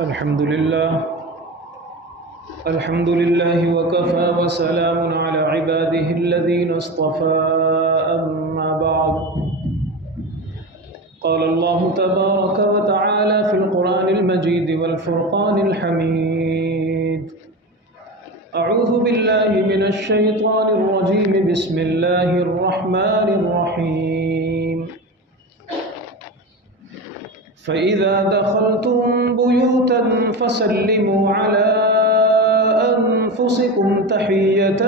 الحمد لله وكفى وسلام على عباده الذين اصطفى أما بعد قال الله تبارك وتعالى في القرآن المجيد والفرقان الحميد أعوذ بالله من الشيطان الرجيم بسم الله الرحمن الرحيم فإذا دخلتم بيوتا فسلموا على أنفسكم تحية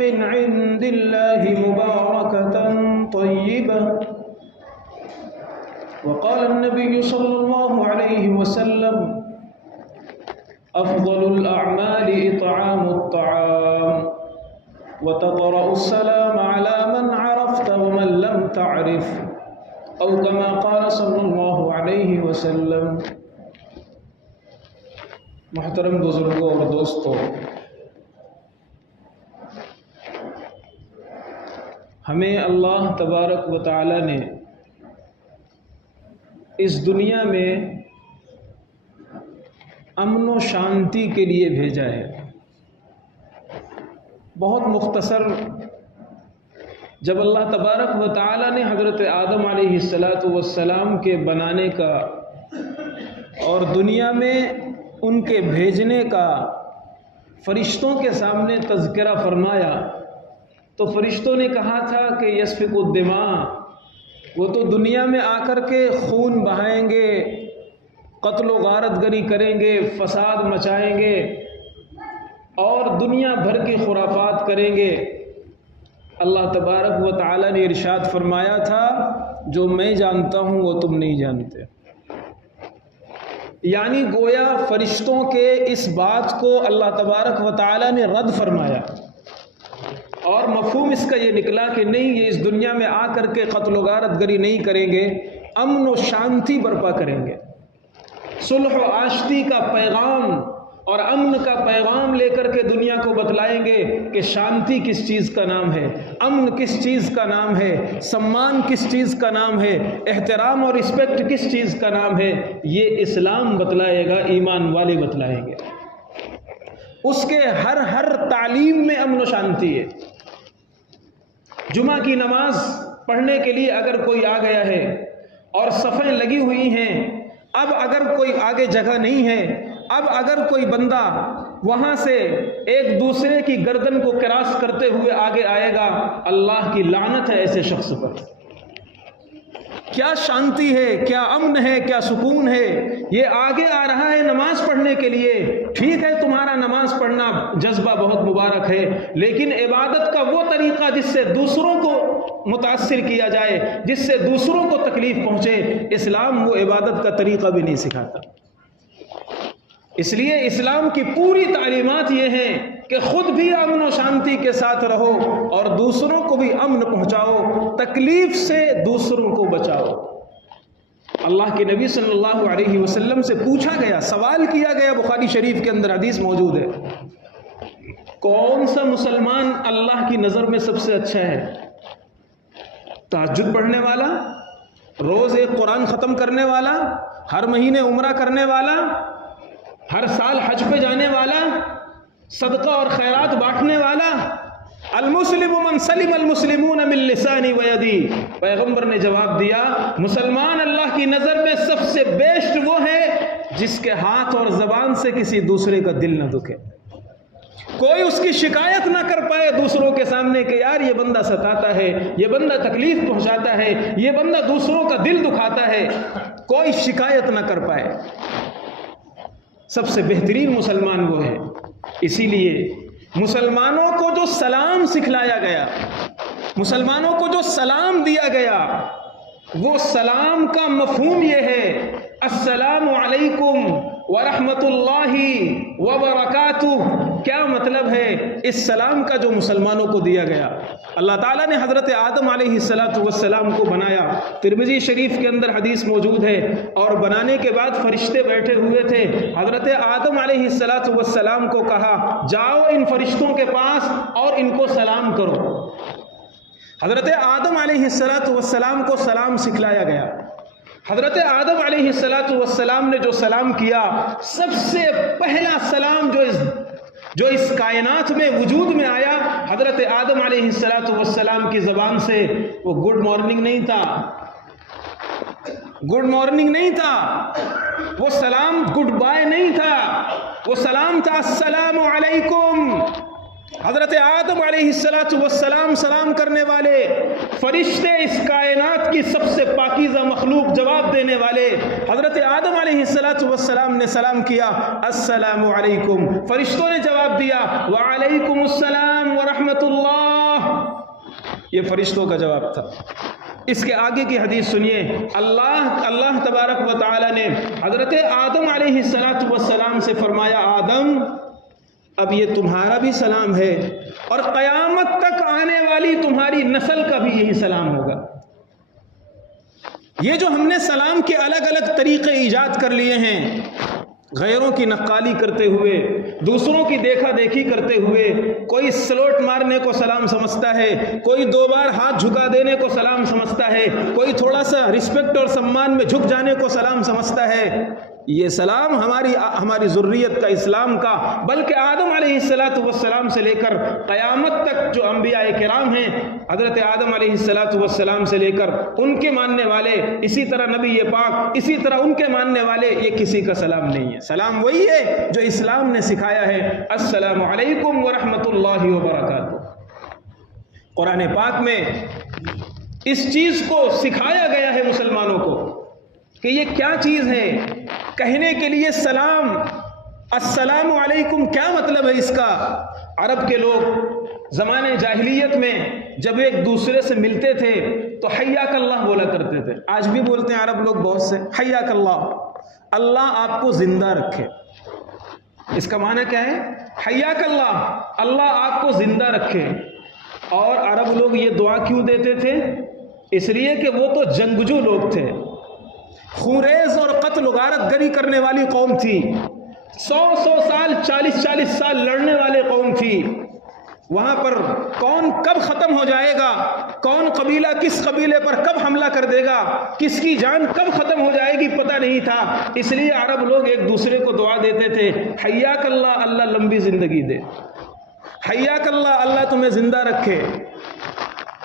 من عند الله مباركة طيبة وقال النبي صلى الله عليه وسلم أفضل الأعمال إطعام الطعام وتقرأ السلام على من عرفت ومن لم تعرف او كما قال صلی اللہ علیہ وسلم۔ محترم بزرگوں اور دوستوں، ہمیں اللہ تبارک و تعالی نے اس دنیا میں امن و شانتی کے لیے بھیجا ہے۔ بہت مختصر، جب اللہ تبارک و تعالی نے حضرت آدم علیہ السلام کے بنانے کا اور دنیا میں ان کے بھیجنے کا فرشتوں کے سامنے تذکرہ فرمایا تو فرشتوں نے کہا تھا کہ یسفک الدماء، وہ تو دنیا میں آ کر کے خون بہائیں گے، قتل و غارت گری کریں گے، فساد مچائیں گے اور دنیا بھر کی خرافات کریں گے۔ اللہ تبارک و تعالی نے ارشاد فرمایا تھا جو میں جانتا ہوں وہ تم نہیں جانتے، یعنی گویا فرشتوں کے اس بات کو اللہ تبارک و تعالی نے رد فرمایا، اور مفہوم اس کا یہ نکلا کہ نہیں، یہ اس دنیا میں آ کر کے قتل و غارت گری نہیں کریں گے، امن و شانتی برپا کریں گے، صلح و آشتی کا پیغام اور امن کا پیغام لے کر کے دنیا کو بتلائیں گے کہ شانتی کس چیز کا نام ہے، امن کس چیز کا نام ہے، سمان کس چیز کا نام ہے، احترام اور رسپیکٹ کس چیز کا نام ہے۔ یہ اسلام بتلائے گا، ایمان والے بتلائیں گے۔ اس کے ہر تعلیم میں امن و شانتی ہے۔ جمعہ کی نماز پڑھنے کے لیے اگر کوئی آ گیا ہے اور صفیں لگی ہوئی ہیں، اب اگر کوئی آگے جگہ نہیں ہے، اب اگر کوئی بندہ وہاں سے ایک دوسرے کی گردن کو کراس کرتے ہوئے آگے آئے گا، اللہ کی لعنت ہے ایسے شخص پر۔ کیا شانتی ہے، کیا امن ہے، کیا سکون ہے۔ یہ آگے آ رہا ہے نماز پڑھنے کے لیے، ٹھیک ہے تمہارا نماز پڑھنا جذبہ بہت مبارک ہے، لیکن عبادت کا وہ طریقہ جس سے دوسروں کو متاثر کیا جائے، جس سے دوسروں کو تکلیف پہنچے، اسلام وہ عبادت کا طریقہ بھی نہیں سکھاتا۔ اس لیے اسلام کی پوری تعلیمات یہ ہیں کہ خود بھی امن و شانتی کے ساتھ رہو اور دوسروں کو بھی امن پہنچاؤ، تکلیف سے دوسروں کو بچاؤ۔ اللہ کے نبی صلی اللہ علیہ وسلم سے پوچھا گیا، سوال کیا گیا، بخاری شریف کے اندر حدیث موجود ہے، کون سا مسلمان اللہ کی نظر میں سب سے اچھا ہے؟ تہجد پڑھنے والا، روز ایک قرآن ختم کرنے والا، ہر مہینے عمرہ کرنے والا، ہر سال حج پہ جانے والا، صدقہ اور خیرات بانٹنے والا؟ المسلم من سلم المسلمون من لسانی و یدی۔ پیغمبر نے جواب دیا، مسلمان اللہ کی نظر میں سب سے بیسٹ وہ ہے جس کے ہاتھ اور زبان سے کسی دوسرے کا دل نہ دکھے، کوئی اس کی شکایت نہ کر پائے دوسروں کے سامنے کہ یار یہ بندہ ستاتا ہے، یہ بندہ تکلیف پہنچاتا ہے، یہ بندہ دوسروں کا دل دکھاتا ہے، کوئی شکایت نہ کر پائے۔ سب سے بہترین مسلمان وہ ہے۔ اسی لیے مسلمانوں کو جو سلام سکھلایا گیا، مسلمانوں کو جو سلام دیا گیا، وہ سلام کا مفہوم یہ ہے، السلام علیکم ورحمۃ اللہ وبرکاتہ۔ کیا مطلب ہے اس سلام کا جو مسلمانوں کو دیا گیا؟ اللہ تعالیٰ نے حضرت آدم علیہ السلام کو بنایا، ترمذی شریف کے اندر حدیث موجود ہے، اور بنانے کے بعد فرشتے بیٹھے ہوئے تھے، حضرت آدم علیہ السلام کو کہا جاؤ ان فرشتوں کے پاس اور ان کو سلام کرو۔ حضرت آدم علیہ السلام کو سلام سکھلایا گیا، حضرت آدم علیہ السلام نے جو سلام کیا، سب سے پہلا سلام جو اس کائنات میں وجود میں آیا حضرت آدم علیہ السلام کی زبان سے، وہ گڈ مارننگ نہیں تھا، گڈ مارننگ نہیں تھا، وہ سلام گڈ بائے نہیں تھا، وہ سلام تھا السلام علیکم۔ حضرت آدم علیہ السلام سلام کرنے والے، فرشتے اس کائنات کی سب سے پاکیزہ مخلوق جواب دینے والے، حضرت آدم علیہ السلام نے سلام کیا السلام علیکم، فرشتوں نے جواب دیا وعلیکم السلام ورحمۃ اللہ، یہ فرشتوں کا جواب تھا۔ اس کے آگے کی حدیث سنیے، اللہ تبارک و تعالی نے حضرت آدم علیہ السلام سے فرمایا آدم اب یہ تمہارا بھی سلام ہے اور قیامت تک آنے والی تمہاری نسل کا بھی یہی سلام ہوگا۔ یہ جو ہم نے سلام کے الگ الگ طریقے ایجاد کر لیے ہیں، غیروں کی نقالی کرتے ہوئے، دوسروں کی دیکھا دیکھی کرتے ہوئے، کوئی سلوٹ مارنے کو سلام سمجھتا ہے، کوئی 2 بار ہاتھ جھکا دینے کو سلام سمجھتا ہے، کوئی تھوڑا سا رسپیکٹ اور سمان میں جھک جانے کو سلام سمجھتا ہے، یہ سلام ہماری ذریت کا، اسلام کا، بلکہ آدم علیہ السلام سے لے کر قیامت تک جو انبیاء کرام ہیں، حضرت آدم علیہ السلام سے لے کر ان کے ماننے والے، اسی طرح نبی پاک، اسی طرح ان کے ماننے والے، یہ کسی کا سلام نہیں ہے۔ سلام وہی ہے جو اسلام نے سکھایا ہے، السلام علیکم ورحمۃ اللہ وبرکاتہ۔ قرآن پاک میں اس چیز کو سکھایا گیا ہے مسلمانوں کو کہ یہ کیا چیز ہے، کہنے کے لیے سلام، السلام علیکم کیا مطلب ہے اس کا۔ عرب کے لوگ زمانے جاہلیت میں جب ایک دوسرے سے ملتے تھے تو حیاک اللہ بولا کرتے تھے، آج بھی بولتے ہیں عرب لوگ بہت سے، حیاک اللہ، اللہ آپ کو زندہ رکھے۔ اس کا معنی کیا ہے؟ حیاک اللہ، اللہ آپ کو زندہ رکھے۔ اور عرب لوگ یہ دعا کیوں دیتے تھے؟ اس لیے کہ وہ تو جنگجو لوگ تھے، خوریز اور قتل و غارت گری کرنے والی قوم تھی، 100 سال 40 سال لڑنے والے قوم تھی۔ وہاں پر کون کب ختم ہو جائے گا، کون قبیلہ کس قبیلے پر کب حملہ کر دے گا، کس کی جان کب ختم ہو جائے گی پتہ نہیں تھا، اس لیے عرب لوگ ایک دوسرے کو دعا دیتے تھے حیاک اللہ، اللہ لمبی زندگی دے، حیاک اللہ، اللہ تمہیں زندہ رکھے۔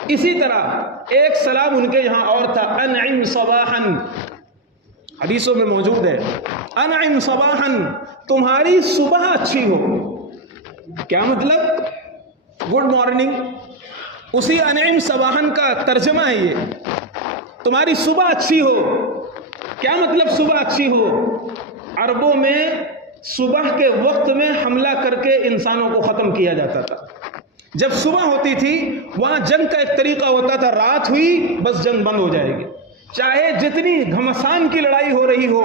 اسی طرح ایک سلام ان کے یہاں اور تھا، انعم صباحا، حدیثوں میں موجود ہے، انعم صباحا، تمہاری صبح اچھی ہو۔ کیا مطلب؟ گڈ مارننگ، اسی انعم صباحا کا ترجمہ ہے یہ، تمہاری صبح اچھی ہو۔ کیا مطلب صبح اچھی ہو؟ عربوں میں صبح کے وقت میں حملہ کر کے انسانوں کو ختم کیا جاتا تھا۔ جب صبح ہوتی تھی وہاں جنگ کا ایک طریقہ ہوتا تھا، رات ہوئی بس جنگ بند ہو جائے گی، چاہے جتنی گھمسان کی لڑائی ہو رہی ہو،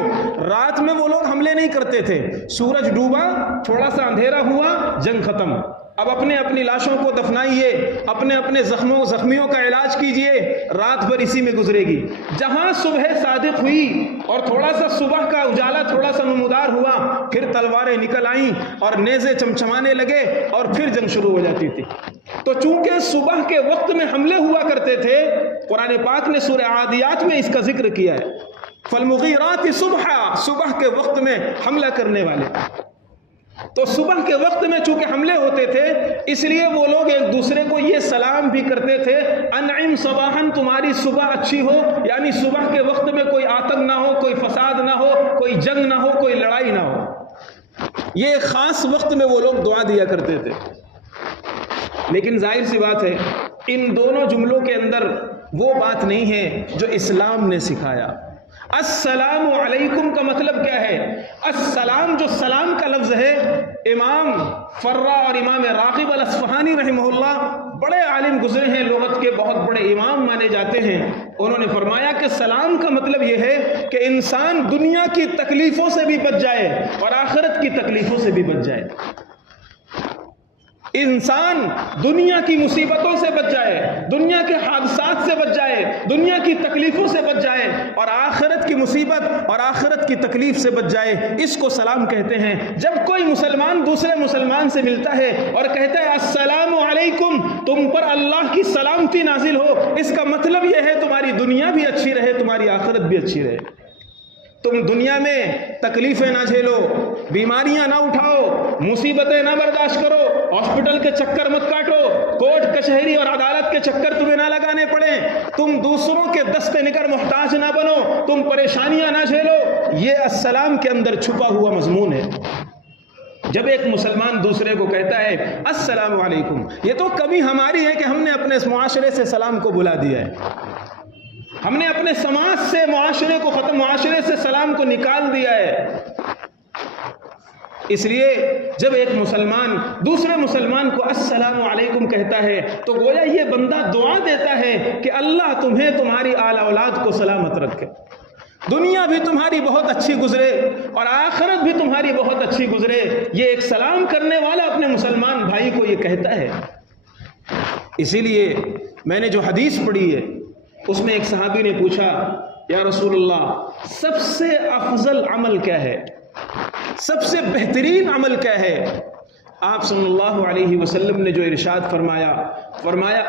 رات میں وہ لوگ حملے نہیں کرتے تھے۔ سورج ڈوبا، تھوڑا سا اندھیرا ہوا، جنگ ختم۔ اب اپنی لاشوں کو دفنائیے، اپنے زخمیوں کا علاج کیجئے، رات بھر اسی میں گزرے گی۔ جہاں صبح صادق ہوئی اور تھوڑا سا صبح کا اجالا تھوڑا سا نمودار ہوا، پھر تلواریں نکل آئیں اور نیزے چمچمانے لگے اور پھر جنگ شروع ہو جاتی تھی۔ تو چونکہ صبح کے وقت میں حملے ہوا کرتے تھے، قرآن پاک نے سورہ عادیات میں اس کا ذکر کیا ہے، فالمغیرات صبحا، صبح کے وقت میں حملہ کرنے والے۔ تو صبح کے وقت میں چونکہ حملے ہوتے تھے، اس لیے وہ لوگ ایک دوسرے کو یہ سلام بھی کرتے تھے، انعم صباحا، تمہاری صبح اچھی ہو، یعنی صبح کے وقت میں کوئی آتنک نہ ہو، کوئی فساد نہ ہو، کوئی جنگ نہ ہو، کوئی لڑائی نہ ہو۔ یہ ایک خاص وقت میں وہ لوگ دعا دیا کرتے تھے۔ لیکن ظاہر سی بات ہے ان دونوں جملوں کے اندر وہ بات نہیں ہے جو اسلام نے سکھایا۔ السلام علیکم کا مطلب کیا ہے؟ السلام جو سلام کا لفظ ہے، امام فرا اور امام راغب الاصفہانی رحمہ اللہ بڑے عالم گزرے ہیں، لغت کے بہت بڑے امام مانے جاتے ہیں، انہوں نے فرمایا کہ سلام کا مطلب یہ ہے کہ انسان دنیا کی تکلیفوں سے بھی بچ جائے اور آخرت کی تکلیفوں سے بھی بچ جائے۔ انسان دنیا کی مصیبتوں سے بچ جائے، دنیا کے حادثات سے بچ جائے، دنیا کی تکلیفوں سے بچ جائے اور آخرت کی مصیبت اور آخرت کی تکلیف سے بچ جائے، اس کو سلام کہتے ہیں۔ جب کوئی مسلمان دوسرے مسلمان سے ملتا ہے اور کہتا ہے السلام علیکم، تم پر اللہ کی سلامتی نازل ہو، اس کا مطلب یہ ہے تمہاری دنیا بھی اچھی رہے، تمہاری آخرت بھی اچھی رہے، تم دنیا میں تکلیفیں نہ جھیلو، بیماریاں نہ اٹھاؤ، مصیبتیں نہ برداشت کرو، ہاسپٹل کے چکر مت کاٹو، کورٹ کچہری اور عدالت کے چکر تمہیں نہ لگانے پڑیں، تم دوسروں کے دست نگر محتاج نہ بنو، تم پریشانیاں نہ جھیلو۔ یہ السلام کے اندر چھپا ہوا مضمون ہے۔ جب ایک مسلمان دوسرے کو کہتا ہے السلام علیکم، یہ تو کمی ہماری ہے کہ ہم نے اپنے معاشرے سے سلام کو بلا دیا ہے، ہم نے اپنے سماج سے معاشرے سے سلام کو نکال دیا ہے۔ اس لیے جب ایک مسلمان دوسرے مسلمان کو السلام علیکم کہتا ہے تو گویا یہ بندہ دعا دیتا ہے کہ اللہ تمہیں تمہاری آل اولاد کو سلامت رکھے، دنیا بھی تمہاری بہت اچھی گزرے اور آخرت بھی تمہاری بہت اچھی گزرے۔ یہ ایک سلام کرنے والا اپنے مسلمان بھائی کو یہ کہتا ہے۔ اسی لیے میں نے جو حدیث پڑھی ہے اس میں ایک صحابی نے پوچھا یا رسول اللہ سب سے افضل عمل کیا ہے، سب سے بہترین عمل کیا ہے؟ آپ صلی اللہ علیہ وسلم نے جو ارشاد فرمایا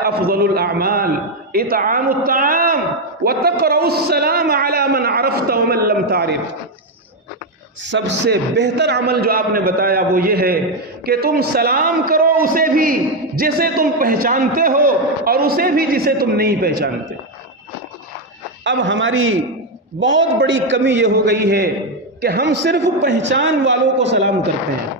افضل الاعمال اطعام الطعام وتقرأ السلام على من عرفت ومن لم تعرف۔ سب سے بہتر عمل جو آپ نے بتایا وہ یہ ہے کہ تم سلام کرو اسے بھی جسے تم پہچانتے ہو اور اسے بھی جسے تم نہیں پہچانتے۔ اب ہماری بہت بڑی کمی یہ ہو گئی ہے کہ ہم صرف پہچان والوں کو سلام کرتے ہیں۔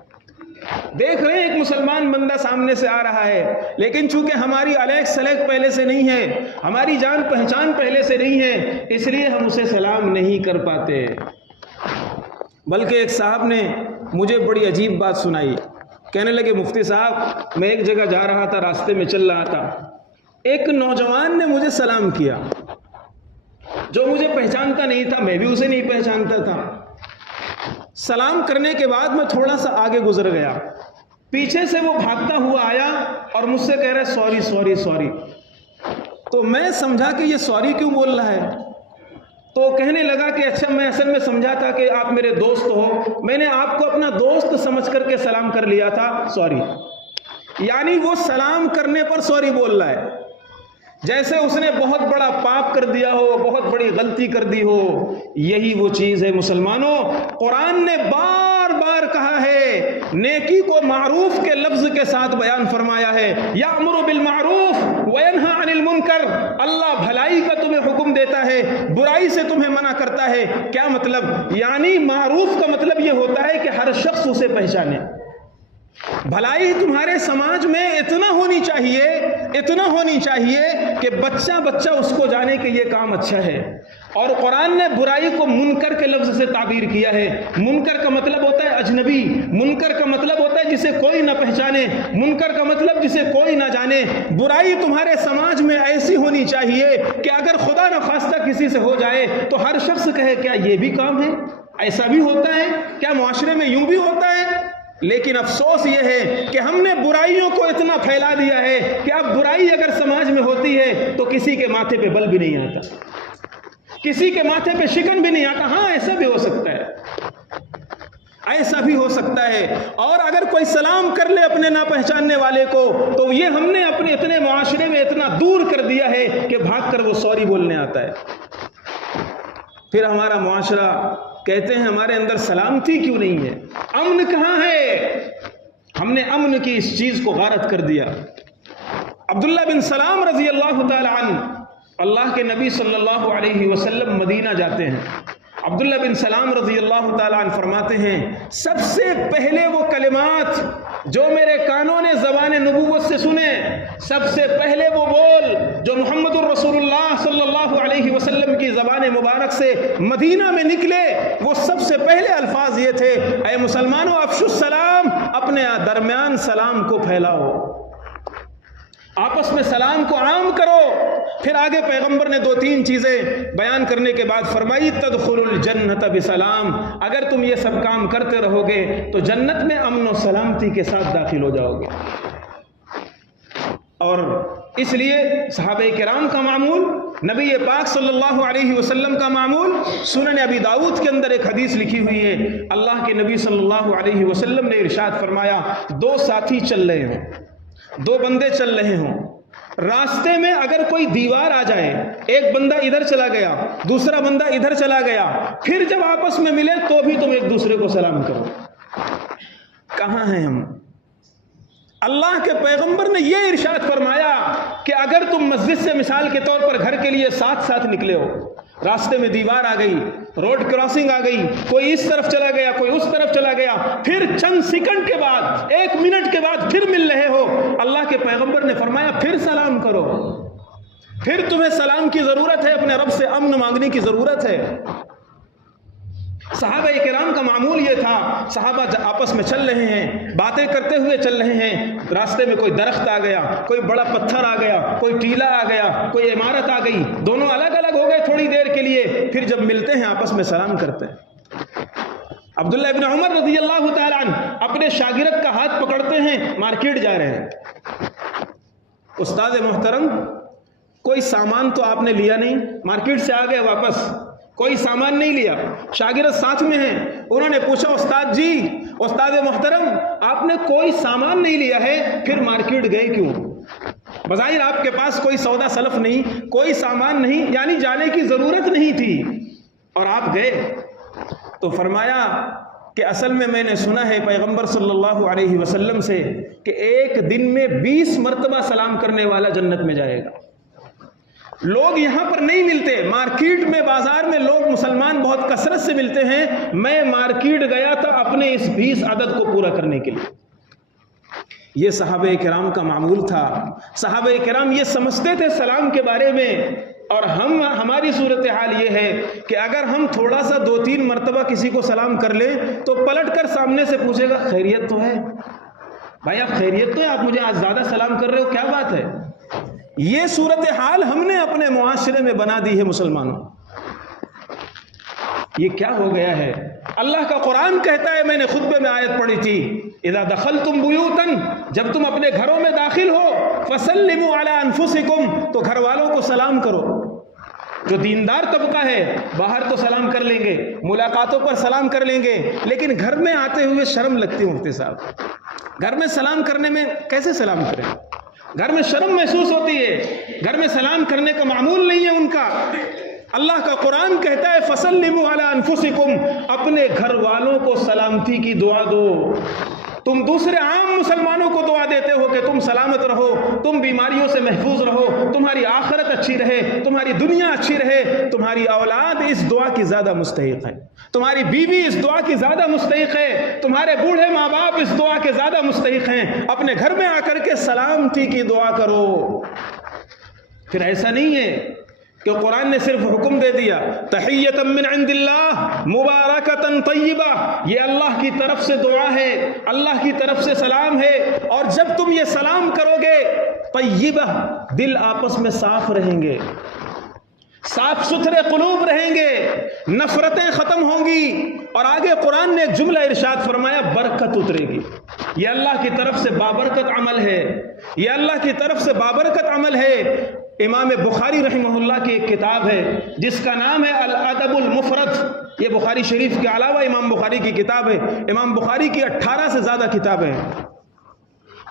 دیکھ رہے ہیں ایک مسلمان بندہ سامنے سے آ رہا ہے، لیکن چونکہ ہماری الیک سلیک پہلے سے نہیں ہے، ہماری جان پہچان پہلے سے نہیں ہے، اس لیے ہم اسے سلام نہیں کر پاتے۔ بلکہ ایک صاحب نے مجھے بڑی عجیب بات سنائی، کہنے لگے مفتی صاحب میں ایک جگہ جا رہا تھا، راستے میں چل رہا تھا، ایک نوجوان نے مجھے سلام کیا جو مجھے پہچانتا نہیں تھا، میں بھی اسے نہیں پہچانتا تھا۔ سلام کرنے کے بعد میں تھوڑا سا آگے گزر گیا، پیچھے سے وہ بھاگتا ہوا آیا اور مجھ سے کہہ رہا ہے سوری سوری سوری۔ تو میں سمجھا کہ یہ سوری کیوں بول رہا ہے، تو کہنے لگا کہ اچھا میں اصل میں سمجھا تھا کہ آپ میرے دوست ہو، میں نے آپ کو اپنا دوست سمجھ کر کے سلام کر لیا تھا، سوری۔ یعنی وہ سلام کرنے پر سوری بول رہا ہے، جیسے اس نے بہت بڑا پاپ کر دیا ہو، بہت بڑی غلطی کر دی ہو۔ یہی وہ چیز ہے مسلمانوں، قرآن نے بار بار کہا ہے، نیکی کو معروف کے لفظ کے ساتھ بیان فرمایا ہے، یأمر بالمعروف وینہی عن المنکر، اللہ بھلائی کا تمہیں حکم دیتا ہے، برائی سے تمہیں منع کرتا ہے۔ کیا مطلب؟ یعنی معروف کا مطلب یہ ہوتا ہے کہ ہر شخص اسے پہچانے۔ بھلائی تمہارے سماج میں اتنا ہونی چاہیے کہ بچہ بچہ اس کو جانے کہ یہ کام اچھا ہے۔ اور قرآن نے برائی کو منکر کے لفظ سے تعبیر کیا ہے۔ منکر کا مطلب ہوتا ہے اجنبی، منکر کا مطلب ہوتا ہے جسے کوئی نہ پہچانے، منکر کا مطلب جسے کوئی نہ جانے۔ برائی تمہارے سماج میں ایسی ہونی چاہیے کہ اگر خدا نخواستہ کسی سے ہو جائے تو ہر شخص کہے کیا یہ بھی کام ہے، ایسا بھی ہوتا ہے کیا، معاشرے میں یوں بھی ہوتا ہے۔ لیکن افسوس یہ ہے کہ ہم نے برائیوں کو اتنا پھیلا دیا ہے کہ اب برائی اگر سماج میں ہوتی ہے تو کسی کے ماتھے پہ بل بھی نہیں آتا، کسی کے ماتھے پہ شکن بھی نہیں آتا۔ ہاں ایسا بھی ہو سکتا ہے، ایسا بھی ہو سکتا ہے۔ اور اگر کوئی سلام کر لے اپنے نہ پہچاننے والے کو تو یہ ہم نے اپنے اتنے معاشرے میں اتنا دور کر دیا ہے کہ بھاگ کر وہ سوری بولنے آتا ہے۔ پھر ہمارا معاشرہ کہتے ہیں ہمارے اندر سلامتی کیوں نہیں ہے، امن کہاں ہے؟ ہم نے امن کی اس چیز کو غارت کر دیا۔ عبداللہ بن سلام رضی اللہ تعالی عنہ، اللہ کے نبی صلی اللہ علیہ وسلم مدینہ جاتے ہیں۔ عبداللہ بن سلام رضی اللہ تعالیٰ عنہ فرماتے ہیں سب سے پہلے وہ کلمات جو میرے کانوں نے زبان نبوت سے سنے، سب سے پہلے وہ بول جو محمد الرسول اللہ صلی اللہ علیہ وسلم کی زبان مبارک سے مدینہ میں نکلے، وہ سب سے پہلے الفاظ یہ تھے، اے مسلمانوں افشوا السلام، اپنے درمیان سلام کو پھیلاؤ، آپس میں سلام کو عام کرو۔ پھر آگے پیغمبر نے 2-3 چیزیں بیان کرنے کے بعد فرمائی تدخلوا الجنت بسلام، اگر تم یہ سب کام کرتے رہو گے تو جنت میں امن و سلامتی کے ساتھ داخل ہو جاؤ گے۔ اور اس لیے صحابہ کرام کا معمول، نبی پاک صلی اللہ علیہ وسلم کا معمول، سنن ابی داؤد کے اندر ایک حدیث لکھی ہوئی ہے، اللہ کے نبی صلی اللہ علیہ وسلم نے ارشاد فرمایا، دو ساتھی چل رہے ہوں، دو بندے چل رہے ہوں، راستے میں اگر کوئی دیوار آ جائے، ایک بندہ ادھر چلا گیا، دوسرا بندہ ادھر چلا گیا، پھر جب آپس میں ملے تو بھی تم ایک دوسرے کو سلام کرو۔ کہاں ہیں ہم؟ اللہ کے پیغمبر نے یہ ارشاد فرمایا کہ اگر تم مسجد سے مثال کے طور پر گھر کے لیے ساتھ ساتھ نکلے ہو، راستے میں دیوار آ گئی، روڈ کراسنگ آ گئی، کوئی اس طرف چلا گیا، کوئی اس طرف چلا گیا، پھر چند سیکنڈ کے بعد، 1 منٹ کے بعد پھر مل رہے ہو، اللہ کے پیغمبر نے فرمایا پھر سلام کرو، پھر تمہیں سلام کی ضرورت ہے، اپنے رب سے امن مانگنے کی ضرورت ہے۔ صحابہ کرام کا معمول یہ تھا، صحابہ آپس میں چل رہے ہیں، باتیں کرتے ہوئے چل رہے ہیں، راستے میں کوئی درخت آ گیا، کوئی بڑا پتھر آ گیا، کوئی ٹیلا آ گیا، کوئی عمارت آ گئی، دونوں الگ الگ ہو گئے تھوڑی دیر کے لیے، پھر جب ملتے ہیں آپس میں سلام کرتے ہیں۔ عبداللہ ابن عمر رضی اللہ تعالیٰ عنہ اپنے شاگرد کا ہاتھ پکڑتے ہیں، مارکیٹ جا رہے ہیں، استاد محترم کوئی سامان تو آپ نے لیا نہیں، مارکیٹ سے آ گئے واپس، کوئی سامان نہیں لیا، شاگرد ساتھ میں ہیں، انہوں نے پوچھا استاد جی، استاد محترم آپ نے کوئی سامان نہیں لیا ہے، پھر مارکیٹ گئے کیوں؟ بظاہر آپ کے پاس کوئی سودا سلف نہیں، کوئی سامان نہیں، یعنی جانے کی ضرورت نہیں تھی اور آپ گئے۔ تو فرمایا کہ اصل میں نے سنا ہے پیغمبر صلی اللہ علیہ وسلم سے کہ ایک دن میں 20 مرتبہ سلام کرنے والا جنت میں جائے گا۔ لوگ یہاں پر نہیں ملتے، مارکیٹ میں، بازار میں لوگ مسلمان بہت کثرت سے ملتے ہیں، میں مارکیٹ گیا تھا اپنے اس 20 عدد کو پورا کرنے کے لیے۔ یہ صحابہ کرام کا معمول تھا، صحابہ کرام یہ سمجھتے تھے سلام کے بارے میں، اور ہماری صورتحال یہ ہے کہ اگر ہم تھوڑا سا 2-3 مرتبہ کسی کو سلام کر لیں تو پلٹ کر سامنے سے پوچھے گا خیریت تو ہے؟ بھائی آپ خیریت تو ہے؟ آپ مجھے آج زیادہ سلام کر رہے ہو، کیا بات ہے؟ یہ صورتحال ہم نے اپنے معاشرے میں بنا دی ہے مسلمانوں۔ یہ کیا ہو گیا ہے؟ اللہ کا قرآن کہتا ہے، میں نے خطبے میں آیت پڑھی تھی، اذا دخلتم بیوتا، جب تم اپنے گھروں میں داخل ہو، فسلموا علی انفسکم، تو گھر والوں کو سلام کرو۔ جو دیندار طبقہ ہے باہر تو سلام کر لیں گے، ملاقاتوں پر سلام کر لیں گے، لیکن گھر میں آتے ہوئے شرم لگتی ہے مفتی صاحب، گھر میں سلام کرنے میں کیسے سلام کریں؟ گھر میں شرم محسوس ہوتی ہے، گھر میں سلام کرنے کا معمول نہیں ہے ان کا۔ اللہ کا قرآن کہتا ہے فسلموا علی انفسکم، اپنے گھر والوں کو سلامتی کی دعا دو۔ تم دوسرے عام مسلمانوں کو دعا دیتے ہو کہ تم سلامت رہو، تم بیماریوں سے محفوظ رہو، تمہاری آخرت اچھی رہے، تمہاری دنیا اچھی رہے، تمہاری اولاد اس دعا کی زیادہ مستحق ہے، تمہاری بیوی اس دعا کی زیادہ مستحق ہے، تمہارے بوڑھے ماں باپ اس دعا کے زیادہ مستحق ہیں۔ اپنے گھر میں آ کر کے سلامتی کی دعا کرو۔ پھر ایسا نہیں ہے کہ قرآن نے صرف حکم دے دیا تحیۃ من عند اللہ مبارکۃ طیبہ، یہ اللہ کی طرف سے دعا ہے، اللہ کی طرف سے سلام ہے، اور جب تم یہ سلام کرو گے طیبہ، دل آپس میں صاف رہیں گے، صاف ستھرے قلوب رہیں گے، نفرتیں ختم ہوں گی، اور آگے قرآن نے ایک جملہ ارشاد فرمایا برکت اترے گی۔ یہ اللہ کی طرف سے بابرکت عمل ہے، یہ اللہ کی طرف سے بابرکت عمل ہے۔ امام بخاری رحمہ اللہ کی ایک کتاب ہے جس کا نام ہے الادب المفرد، یہ بخاری شریف کے علاوہ امام بخاری کی کتاب ہے، امام بخاری کی 18 سے زیادہ کتابیں ہیں،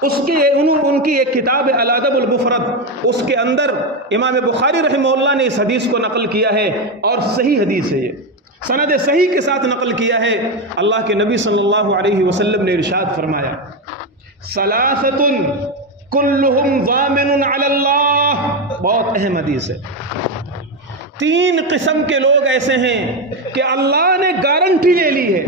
ان کی ایک کتاب ہے الادب المفرد، اس کے اندر امام بخاری رحمہ اللہ نے اس حدیث کو نقل کیا ہے، اور صحیح حدیث ہے، یہ سند صحیح کے ساتھ نقل کیا ہے۔ اللہ کے نبی صلی اللہ علیہ وسلم نے ارشاد فرمایا ثلاثۃ کلہم ضامن علی اللہ، بہت اہم حدیث ہے۔ 3 قسم کے لوگ ایسے ہیں کہ اللہ نے گارنٹی لے لی ہے،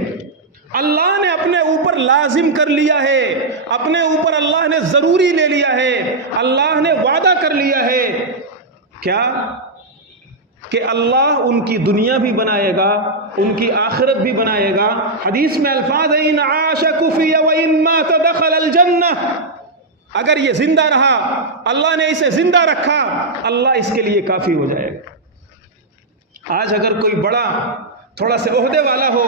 اللہ نے اپنے اوپر لازم کر لیا ہے، اپنے اوپر اللہ نے ضروری لے لیا ہے، اللہ نے وعدہ کر لیا ہے، کیا؟ کہ اللہ ان کی دنیا بھی بنائے گا، ان کی آخرت بھی بنائے گا۔ حدیث میں الفاظ ہیں ان عاش کفی وان مات دخل الجنہ، اگر یہ زندہ رہا، اللہ نے اسے زندہ رکھا، اللہ اس کے لیے کافی ہو جائے گا۔ آج اگر کوئی بڑا تھوڑا سے عہدے والا ہو،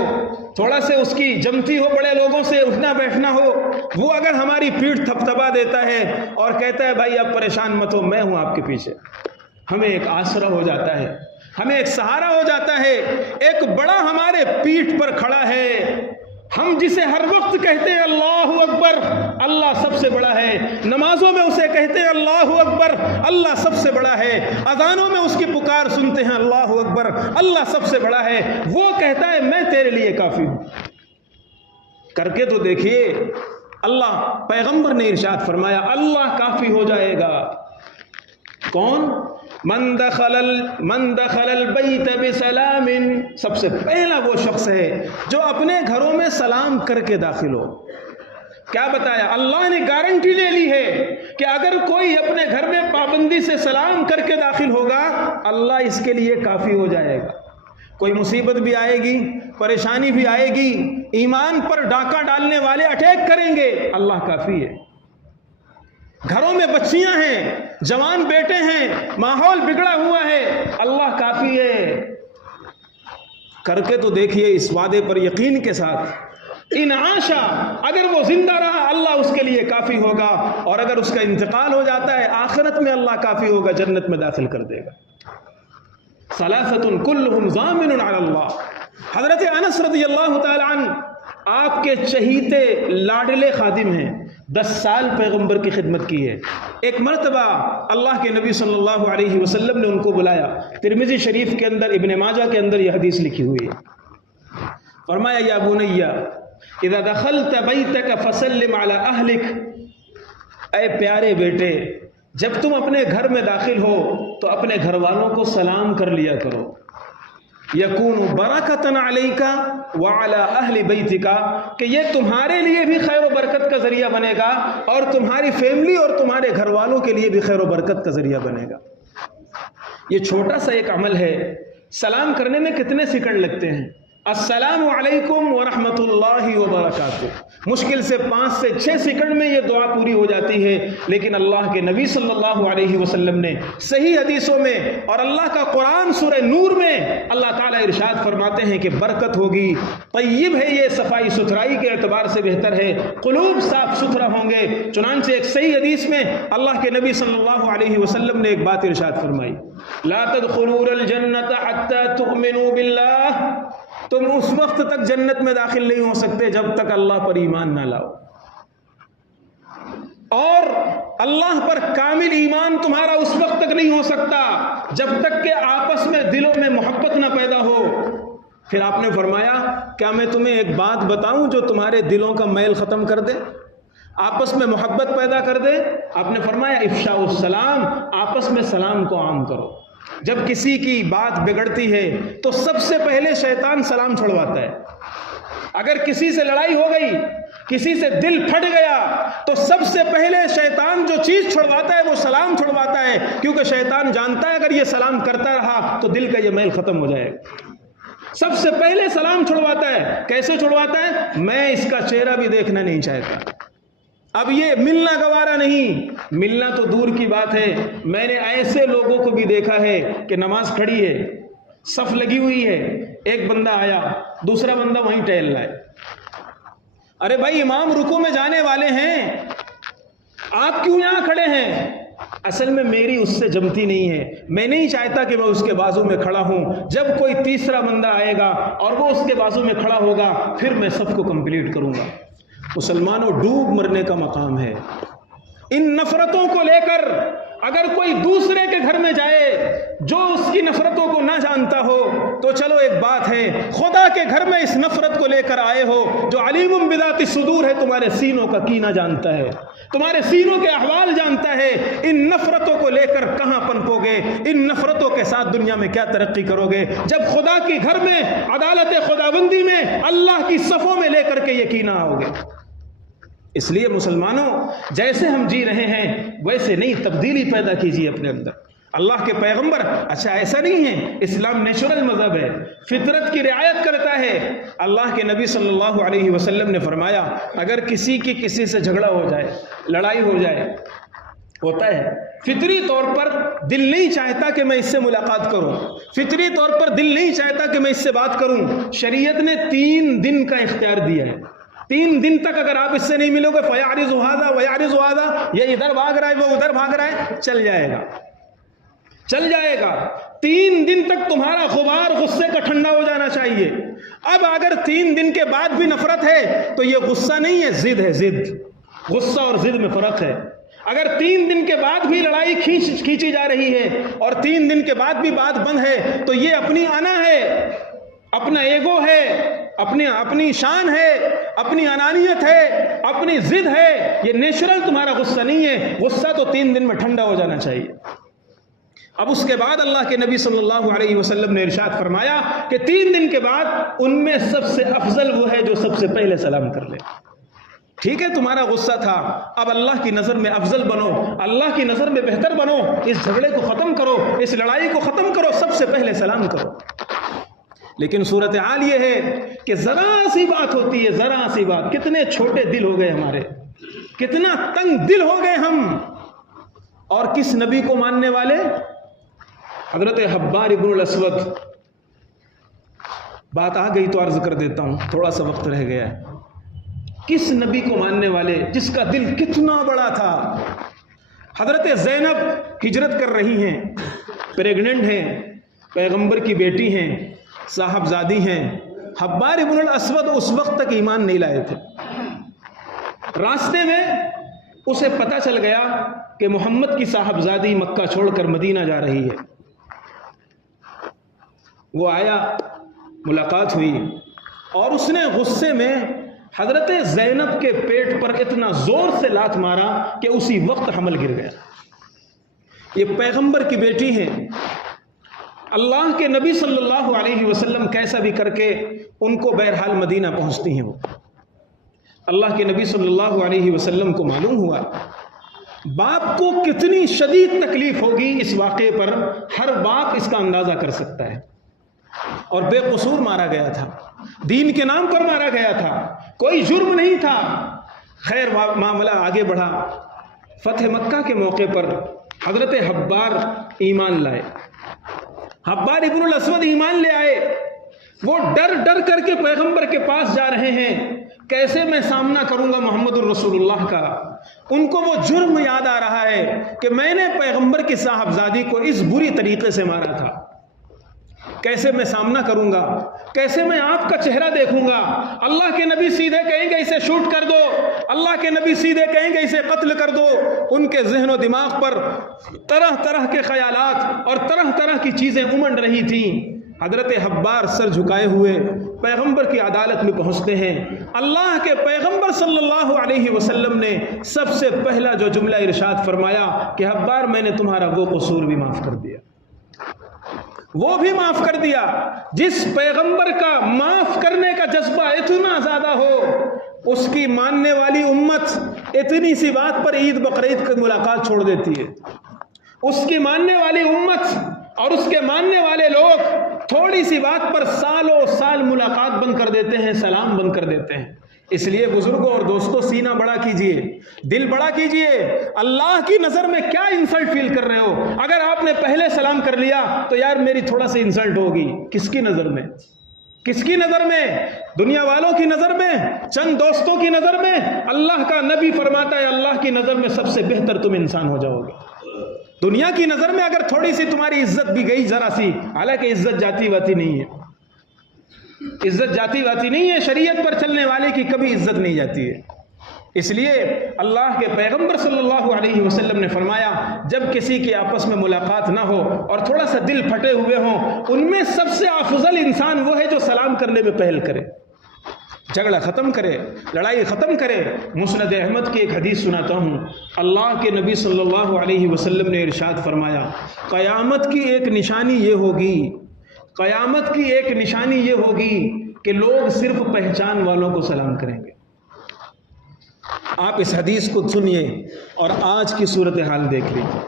تھوڑا سے اس کی جمتی ہو، بڑے لوگوں سے اٹھنا بیٹھنا ہو، وہ اگر ہماری پیٹھ تھپتھپا دیتا ہے اور کہتا ہے بھائی اب پریشان مت ہو، میں ہوں آپ کے پیچھے، ہمیں ایک آسرا ہو جاتا ہے، ہمیں ایک سہارا ہو جاتا ہے، ایک بڑا ہمارے پیٹھ پر کھڑا ہے، ہم جسے ہر وقت کہتے ہیں اللہ اکبر، اللہ سب سے بڑا ہے، نمازوں میں اسے کہتے ہیں اللہ اکبر، اللہ سب سے بڑا ہے، اذانوں میں اس کی پکار سنتے ہیں اللہ اکبر، اللہ سب سے بڑا ہے، وہ کہتا ہے میں تیرے لیے کافی ہوں۔ کر کے تو دیکھیے، اللہ پیغمبر نے ارشاد فرمایا اللہ کافی ہو جائے گا۔ کون؟ من دخل البیت بسلام، سب سے پہلا وہ شخص ہے جو اپنے گھروں میں سلام کر کے داخل ہو۔ کیا بتایا؟ اللہ نے گارنٹی لے لی ہے کہ اگر کوئی اپنے گھر میں پابندی سے سلام کر کے داخل ہوگا، اللہ اس کے لیے کافی ہو جائے گا۔ کوئی مصیبت بھی آئے گی، پریشانی بھی آئے گی، ایمان پر ڈاکہ ڈالنے والے اٹیک کریں گے، اللہ کافی ہے۔ گھروں میں بچیاں ہیں، جوان بیٹے ہیں، ماحول بگڑا ہوا ہے، اللہ کافی ہے۔ کر کے تو دیکھیے اس وعدے پر یقین کے ساتھ، ان عاشا، اگر وہ زندہ رہا اللہ اس کے لیے کافی ہوگا، اور اگر اس کا انتقال ہو جاتا ہے آخرت میں اللہ کافی ہوگا، جنت میں داخل کر دے گا۔ ثلاثۃ کلہم ضامن علی اللہ، حضرت انس رضی اللہ تعالی عنہ آپ کے چہیتے لاڈلے خادم ہیں، 10 سال پیغمبر کی خدمت کی ہے۔ ایک مرتبہ اللہ کے نبی صلی اللہ علیہ وسلم نے ان کو بلایا، ترمذی شریف کے اندر، ابن ماجہ کے اندر یہ حدیث لکھی ہوئی ہے۔ فرمایا یا بنی اذا دخلت بیتک فسلم علی اہلک، اے پیارے بیٹے جب تم اپنے گھر میں داخل ہو تو اپنے گھر والوں کو سلام کر لیا کرو، یکون برکتن علیک وعلی اہل بیتک، کہ یہ تمہارے لیے بھی خیر و برکت کا ذریعہ بنے گا اور تمہاری فیملی اور تمہارے گھر والوں کے لیے بھی خیر و برکت کا ذریعہ بنے گا۔ یہ چھوٹا سا ایک عمل ہے، سلام کرنے میں کتنے سیکنڈ لگتے ہیں؟ السلام علیکم ورحمۃ اللہ وبرکاتہ، مشکل سے 5 سے 6 سیکنڈ میں یہ دعا پوری ہو جاتی ہے، لیکن اللہ کے نبی صلی اللہ علیہ وسلم نے صحیح حدیثوں میں اور اللہ کا قرآن سورہ نور میں اللہ تعالیٰ ارشاد فرماتے ہیں کہ برکت ہوگی، طیب ہے یہ، صفائی ستھرائی کے اعتبار سے بہتر ہے، قلوب صاف ستھرا ہوں گے۔ چنانچہ ایک صحیح حدیث میں اللہ کے نبی صلی اللہ علیہ وسلم نے ایک بات ارشاد فرمائی، لا تدخلون الجنۃ حتی تؤمنوا باللہ، تم اس وقت تک جنت میں داخل نہیں ہو سکتے جب تک اللہ پر ایمان نہ لاؤ، اور اللہ پر کامل ایمان تمہارا اس وقت تک نہیں ہو سکتا جب تک کہ آپس میں دلوں میں محبت نہ پیدا ہو۔ پھر آپ نے فرمایا کیا میں تمہیں ایک بات بتاؤں جو تمہارے دلوں کا میل ختم کر دے، آپس میں محبت پیدا کر دے؟ آپ نے فرمایا افشاء السلام، آپس میں سلام کو عام کرو۔ جب کسی کی بات بگڑتی ہے تو سب سے پہلے شیطان سلام چھڑواتا ہے۔ اگر کسی سے لڑائی ہو گئی، کسی سے دل پھٹ گیا، تو سب سے پہلے شیطان جو چیز چھڑواتا ہے وہ سلام چھڑواتا ہے، کیونکہ شیطان جانتا ہے اگر یہ سلام کرتا رہا تو دل کا یہ میل ختم ہو جائے گا۔ سب سے پہلے سلام چھڑواتا ہے۔ کیسے چھڑواتا ہے؟ میں اس کا چہرہ بھی دیکھنا نہیں چاہتا، اب یہ ملنا گوارا نہیں، ملنا تو دور کی بات ہے، میں نے ایسے لوگوں کو بھی دیکھا ہے کہ نماز کھڑی ہے، صف لگی ہوئی ہے، ایک بندہ آیا، دوسرا بندہ وہیں ٹہل رہا ہے، ارے بھائی امام رکوع میں جانے والے ہیں، آپ کیوں یہاں کھڑے ہیں؟ اصل میں میری اس سے جمتی نہیں ہے، میں نہیں چاہتا کہ میں اس کے بازو میں کھڑا ہوں، جب کوئی تیسرا بندہ آئے گا اور وہ اس کے بازو میں کھڑا ہوگا پھر میں صف کو کمپلیٹ کروں گا۔ مسلمانوں، ڈوب مرنے کا مقام ہے۔ ان نفرتوں کو لے کر اگر کوئی دوسرے کے گھر میں جائے جو اس کی نفرتوں کو نہ جانتا ہو تو چلو ایک بات ہے، خدا کے گھر میں اس نفرت کو لے کر آئے ہو جو علیم بذات الصدور ہے، تمہارے سینوں کا کینہ جانتا ہے، تمہارے سینوں کے احوال جانتا ہے، ان نفرتوں کو لے کر کہاں پنپو گے؟ ان نفرتوں کے ساتھ دنیا میں کیا ترقی کرو گے جب خدا کے گھر میں عدالت خداوندی میں اللہ کی صفوں میں لے کر کے یہ کینہ آؤ گے؟ اس لیے مسلمانوں، جیسے ہم جی رہے ہیں ویسے نہیں، تبدیلی پیدا کیجیے اپنے اندر۔ اللہ کے پیغمبر، اچھا ایسا نہیں ہے، اسلام نیچرل مذہب ہے، فطرت کی رعایت کرتا ہے۔ اللہ کے نبی صلی اللہ علیہ وسلم نے فرمایا اگر کسی سے جھگڑا ہو جائے، لڑائی ہو جائے، ہوتا ہے. فطری طور پر دل نہیں چاہتا کہ میں اس سے ملاقات کروں, فطری طور پر دل نہیں چاہتا کہ میں اس سے بات کروں. شریعت نے 3 دن کا اختیار دیا ہے. 3 دن تک اگر آپ اس سے نہیں ملو گے فَيَعْرِضُ هَذَا وَيَعْرِضُ هَذَا, یہ ادھر بھاگ رہا ہے وہ ادھر بھاگ رہا ہے, چل جائے گا. 3 دن تک تمہارا غبار غصے کا ٹھنڈا ہو جانا چاہیے. اب اگر 3 دن کے بعد بھی نفرت ہے تو یہ غصہ نہیں ہے, ضد ہے. ضد, غصہ اور ضد میں فرق ہے. اگر 3 دن کے بعد بھی لڑائی کھینچی جا رہی ہے اور 3 دن کے بعد بھی بات بند ہے تو یہ اپنی انا ہے, اپنا ایگو ہے, اپنی شان ہے, اپنی انانیت ہے, اپنی ضد ہے. یہ نیچرل تمہارا غصہ نہیں ہے. غصہ تو 3 دن میں ٹھنڈا ہو جانا چاہیے. اب اس کے بعد اللہ کے نبی صلی اللہ علیہ وسلم نے ارشاد فرمایا کہ 3 دن کے بعد ان میں سب سے افضل وہ ہے جو سب سے پہلے سلام کر لے. ٹھیک ہے, تمہارا غصہ تھا, اب اللہ کی نظر میں افضل بنو, اللہ کی نظر میں بہتر بنو, اس جھگڑے کو ختم کرو, اس لڑائی کو ختم کرو, سب سے پہلے سلام کرو. لیکن صورتحال یہ ہے کہ ذرا سی بات ہوتی ہے, ذرا سی بات, کتنے چھوٹے دل ہو گئے ہمارے, کتنا تنگ دل ہو گئے ہم. اور کس نبی کو ماننے والے؟ حضرت حبار ابن الاسود. بات آ گئی تو عرض کر دیتا ہوں, تھوڑا سا وقت رہ گیا ہے. کس نبی کو ماننے والے جس کا دل کتنا بڑا تھا. حضرت زینب ہجرت کر رہی ہیں, پریگننٹ ہیں, پیغمبر کی بیٹی ہیں, صاحبزادی ہیں. حبار ابن الاسود اس وقت تک ایمان نہیں لائے تھے. راستے میں اسے پتہ چل گیا کہ محمد کی صاحبزادی مکہ چھوڑ کر مدینہ جا رہی ہے. وہ آیا, ملاقات ہوئی, اور اس نے غصے میں حضرت زینب کے پیٹ پر اتنا زور سے لات مارا کہ اسی وقت حمل گر گیا. یہ پیغمبر کی بیٹی ہے, اللہ کے نبی صلی اللہ علیہ وسلم کیسا بھی کر کے ان کو بہرحال مدینہ پہنچتی ہیں. وہ اللہ کے نبی صلی اللہ علیہ وسلم کو معلوم ہوا. باپ کو کتنی شدید تکلیف ہوگی اس واقعے پر, ہر باپ اس کا اندازہ کر سکتا ہے. اور بے قصور مارا گیا تھا, دین کے نام پر مارا گیا تھا, کوئی جرم نہیں تھا. خیر معاملہ آگے بڑھا. فتح مکہ کے موقع پر حضرت حبار ایمان لائے. حبار ابن الاسود ایمان لے آئے. وہ ڈر ڈر کر کے پیغمبر کے پاس جا رہے ہیں, کیسے میں سامنا کروں گا محمد الرسول اللہ کا. ان کو وہ جرم یاد آ رہا ہے کہ میں نے پیغمبر کی صاحبزادی کو اس بری طریقے سے مارا تھا. کیسے میں سامنا کروں گا, کیسے میں آپ کا چہرہ دیکھوں گا. اللہ کے نبی سیدھے کہیں گے اسے شوٹ کر دو, اللہ کے نبی سیدھے کہیں گے اسے قتل کر دو. ان کے ذہن و دماغ پر طرح طرح کے خیالات اور طرح طرح کی چیزیں امنڈ رہی تھیں. حضرت حبار سر جھکائے ہوئے پیغمبر کی عدالت میں پہنچتے ہیں. اللہ کے پیغمبر صلی اللہ علیہ وسلم نے سب سے پہلا جو جملہ ارشاد فرمایا کہ حبار میں نے تمہارا وہ قصور بھی معاف کر دیا, وہ بھی معاف کر دیا. جس پیغمبر کا معاف کرنے کا جذبہ اتنا زیادہ ہو, اس کی ماننے والی امت اتنی سی بات پر عید بقرعید کی ملاقات چھوڑ دیتی ہے. اس کی ماننے والی امت اور اس کے ماننے والے لوگ تھوڑی سی بات پر سالوں سال ملاقات بند کر دیتے ہیں, سلام بند کر دیتے ہیں. اس لیے بزرگوں اور دوستوں سینہ بڑا کیجئے, دل بڑا کیجئے. اللہ کی نظر میں کیا انسلٹ فیل کر رہے ہو؟ اگر آپ نے پہلے سلام کر لیا تو یار میری تھوڑا سی انسلٹ ہوگی. کس کی نظر میں؟ کس کی نظر میں؟ دنیا والوں کی نظر میں, چند دوستوں کی نظر میں. اللہ کا نبی فرماتا ہے اللہ کی نظر میں سب سے بہتر تم انسان ہو جاؤ گے. دنیا کی نظر میں اگر تھوڑی سی تمہاری عزت بھی گئی, ذرا سی, حالانکہ عزت جاتی واتی نہیں ہے, عزت جاتی واتی نہیں ہے. شریعت پر چلنے والے کی کبھی عزت نہیں جاتی ہے. اس لیے اللہ کے پیغمبر صلی اللہ علیہ وسلم نے فرمایا جب کسی کی آپس میں ملاقات نہ ہو اور تھوڑا سا دل پھٹے ہوئے ہوں, ان میں سب سے افضل انسان وہ ہے جو سلام کرنے میں پہل کرے, جھگڑا ختم کرے, لڑائی ختم کرے. مسند احمد کی ایک حدیث سناتا ہوں. اللہ کے نبی صلی اللہ علیہ وسلم نے ارشاد فرمایا قیامت کی ایک نشانی یہ ہوگی, قیامت کی ایک نشانی یہ ہوگی کہ لوگ صرف پہچان والوں کو سلام کریں گے. آپ اس حدیث کو سنیے اور آج کی صورتحال دیکھ لیجیے.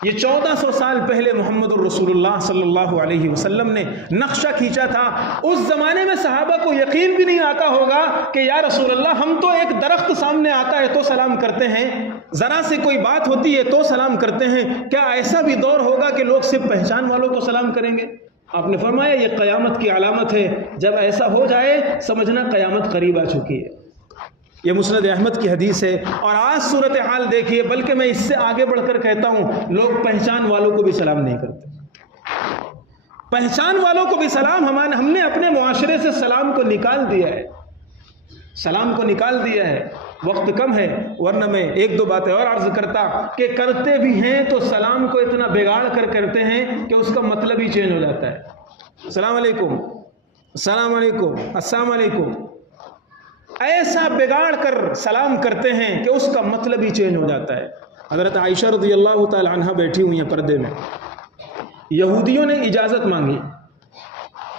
یہ 1400 سال پہلے محمد الرسول اللہ صلی اللہ علیہ وسلم نے نقشہ کھینچا تھا۔ اس زمانے میں صحابہ کو یقین بھی نہیں آتا ہوگا کہ یا رسول اللہ ہم تو ایک درخت سامنے آتا ہے تو سلام کرتے ہیں، ذرا سے کوئی بات ہوتی ہے تو سلام کرتے ہیں، کیا ایسا بھی دور ہوگا کہ لوگ صرف پہچان والوں کو سلام کریں گے؟ آپ نے فرمایا یہ قیامت کی علامت ہے، جب ایسا ہو جائے سمجھنا قیامت قریب آ چکی ہے۔ یہ مسند احمد کی حدیث ہے۔ اور آج صورتحال دیکھیے، بلکہ میں اس سے آگے بڑھ کر کہتا ہوں لوگ پہچان والوں کو بھی سلام نہیں کرتے۔ پہچان والوں کو بھی سلام ہم نے اپنے معاشرے سے سلام کو نکال دیا ہے، سلام کو نکال دیا ہے۔ وقت کم ہے ورنہ میں ایک دو باتیں اور عرض کرتا کہ کرتے بھی ہیں تو سلام کو اتنا بگاڑ کر کرتے ہیں کہ اس کا مطلب ہی چینج ہو جاتا ہے۔ السلام علیکم، السلام علیکم، السلام علیکم، ایسا بگاڑ کر سلام کرتے ہیں کہ اس کا مطلب ہی چینج ہو جاتا ہے۔ حضرت عائشہ رضی اللہ تعالی عنہ بیٹھی ہوئی ہیں پردے میں، یہودیوں نے اجازت مانگی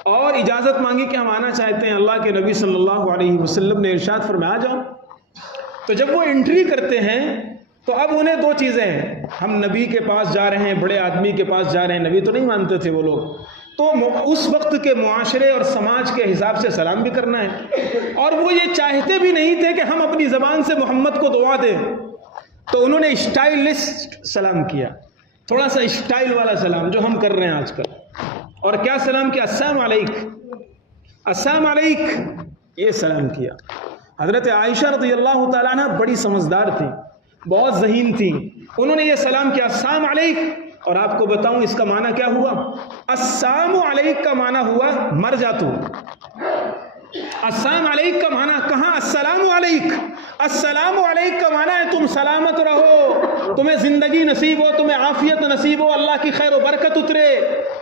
اور اجازت مانگی کہ ہم آنا چاہتے ہیں۔ اللہ کے نبی صلی اللہ علیہ وسلم نے ارشاد فرمایا آ جاؤ۔ تو جب وہ انٹری کرتے ہیں تو اب انہیں دو چیزیں ہیں، ہم نبی کے پاس جا رہے ہیں، بڑے آدمی کے پاس جا رہے ہیں، نبی تو نہیں مانتے تھے وہ لوگ، تو اس وقت کے معاشرے اور سماج کے حساب سے سلام بھی کرنا ہے، اور وہ یہ چاہتے بھی نہیں تھے کہ ہم اپنی زبان سے محمد کو دعا دیں، تو انہوں نے اسٹائلسٹ سلام کیا، تھوڑا سا اسٹائل والا سلام جو ہم کر رہے ہیں آج کل۔ اور کیا سلام کیا؟ السلام علیکم، السلام علیکم، یہ سلام کیا۔ حضرت عائشہ رضی اللہ تعالیٰ عنہ بڑی سمجھدار تھی، بہت ذہین تھی، انہوں نے یہ سلام کیا السلام علیکم۔ اور آپ کو بتاؤں اس کا معنی کیا ہوا؟ السلام علیکم کا معنی ہوا مر جا تو۔ السلام علیکم کا معنی کہاں؟ السلام علیکم، السلام علیکم کا معنی ہے تم سلامت رہو، تمہیں زندگی نصیب ہو، تمہیں عافیت نصیب ہو، اللہ کی خیر و برکت اترے،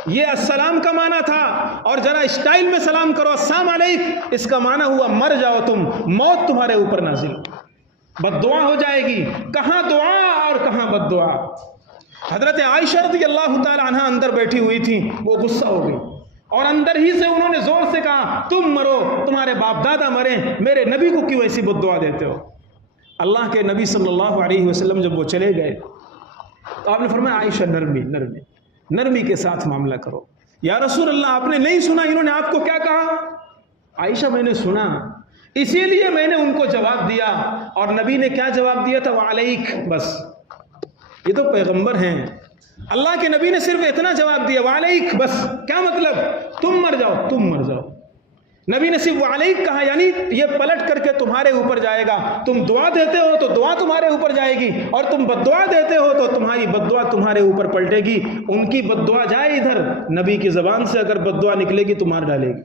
یہ السلام کا معنی تھا۔ اور ذرا اسٹائل میں سلام کرو السلام علیکم، اس کا معنی ہوا مر جاؤ تم، موت تمہارے اوپر نازل ہو، بد دعا ہو جائے گی۔ کہاں دعا اور کہاں بد دعا۔ حضرت عائشہ رضی اللہ تعالی عنہ اندر بیٹھی ہوئی تھی، وہ غصہ ہو گئی اور اندر ہی سے انہوں نے زور سے کہا تم مرو، تمہارے باپ دادا مریں، میرے نبی کو کیوں ایسی بد دعا دیتے ہو؟ اللہ کے نبی صلی اللہ علیہ وسلم جب وہ چلے گئے تو آپ نے فرمایا عائشہ نرمی نرمی نرمی کے ساتھ معاملہ کرو۔ یا رسول اللہ آپ نے نہیں سنا انہوں نے آپ کو کیا کہا؟ عائشہ میں نے سنا، اسی لیے میں نے ان کو جواب دیا۔ اور نبی نے کیا جواب دیا تھا؟ وعلیک، بس یہ تو پیغمبر ہیں، اللہ کے نبی نے صرف اتنا جواب دیا وعلیک، بس کیا مطلب؟ تم مر جاؤ، تم مر جاؤ۔ نبی نے صرف وعلیک کہا، یعنی یہ پلٹ کر کے تمہارے اوپر جائے گا، تم دعا دیتے ہو تو دعا تمہارے اوپر جائے گی، اور تم بد دعا دیتے ہو تو تمہاری بد دعا تمہارے اوپر پلٹے گی۔ ان کی بد دعا جائے ادھر، نبی کی زبان سے اگر بد دعا نکلے گی تو مار ڈالے گی۔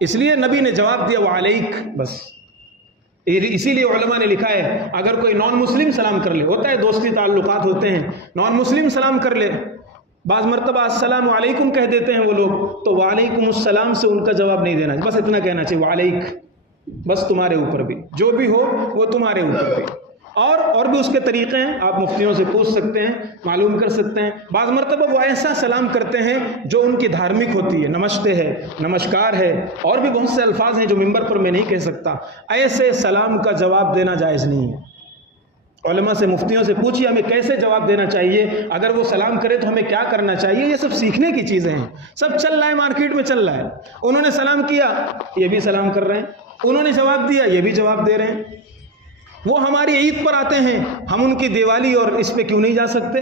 اس لیے نبی نے جواب دیا وعلیک، بس۔ اسی لیے علماء نے لکھا ہے اگر کوئی نان مسلم سلام کر لے، ہوتا ہے دوستی تعلقات ہوتے ہیں، نان مسلم سلام کر لے، بعض مرتبہ السلام علیکم کہہ دیتے ہیں وہ لوگ، تو وعلیکم السلام سے ان کا جواب نہیں دینا، بس اتنا کہنا چاہیے وعلیک، بس تمہارے اوپر بھی جو بھی ہو وہ تمہارے اوپر بھی۔ اور بھی اس کے طریقے ہیں، آپ مفتیوں سے پوچھ سکتے ہیں، معلوم کر سکتے ہیں۔ بعض مرتبہ وہ ایسا سلام کرتے ہیں جو ان کی دھارمک ہوتی ہے، نمستے ہے، نمسکار ہے، اور بھی بہت سے الفاظ ہیں جو ممبر پر میں نہیں کہہ سکتا، ایسے سلام کا جواب دینا جائز نہیں ہے۔ علماء سے، مفتیوں سے پوچھیے ہمیں کیسے جواب دینا چاہیے، اگر وہ سلام کرے تو ہمیں کیا کرنا چاہیے، یہ سب سیکھنے کی چیزیں ہیں، سب چل رہا ہے، مارکیٹ میں چل رہا ہے۔ انہوں نے سلام کیا، یہ بھی سلام کر رہے ہیں، انہوں نے جواب دیا، یہ بھی جواب دے رہے ہیں۔ وہ ہماری عید پر آتے ہیں، ہم ان کی دیوالی اور اس پہ کیوں نہیں جا سکتے؟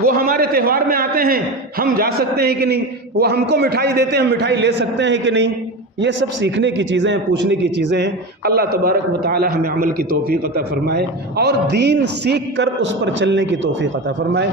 وہ ہمارے تہوار میں آتے ہیں، ہم جا سکتے ہیں کہ نہیں؟ وہ ہم کو مٹھائی دیتے ہیں، ہم مٹھائی لے سکتے ہیں کہ نہیں؟ یہ سب سیکھنے کی چیزیں ہیں، پوچھنے کی چیزیں ہیں۔ اللہ تبارک و تعالی ہمیں عمل کی توفیق عطا فرمائے اور دین سیکھ کر اس پر چلنے کی توفیق عطا فرمائے۔